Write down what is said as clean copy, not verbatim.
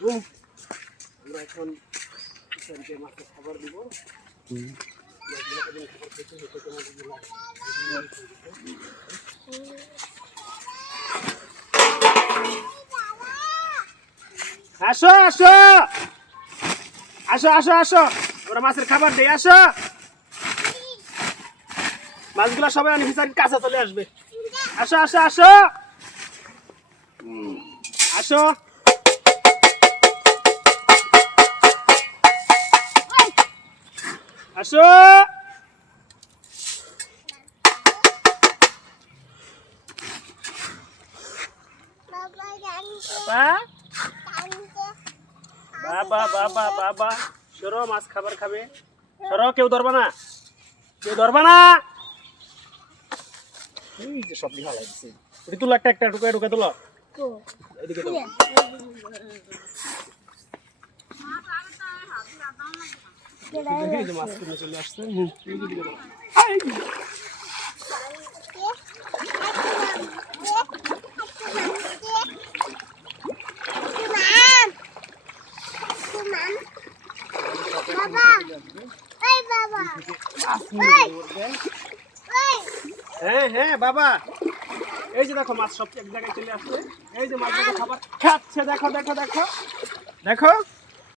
আমরা এখন কিষানকে মাছের খাবার দিব। আসো আসো আসো আসো আসো, আমরা মাছের খাবার দিই। আসো, মাছগুলো সবাই অনেক কাছে চলে আসবে। আসো আসো আসো আসো, আসো। বাবা বাবা বাবা, সরো, মাছ খাবার খাবে। সরো, কেউ ধরবা না, কেউ ধরবা না। এই যে সব দিহা লাগছে, ওটি তুলো, একটা একটা ঢুকে ঢুকে তুলো। এদিকে তুলো। এই যে মাছ কিনে চলে আসছে। এইদিকে তুলো। হ্যাঁ হ্যাঁ বাবা, এই যে দেখো মাছ সব এক জায়গায় চলে আসছে। এই যে মাছগুলো খাবার খাচ্ছে, দেখো দেখো দেখো দেখো।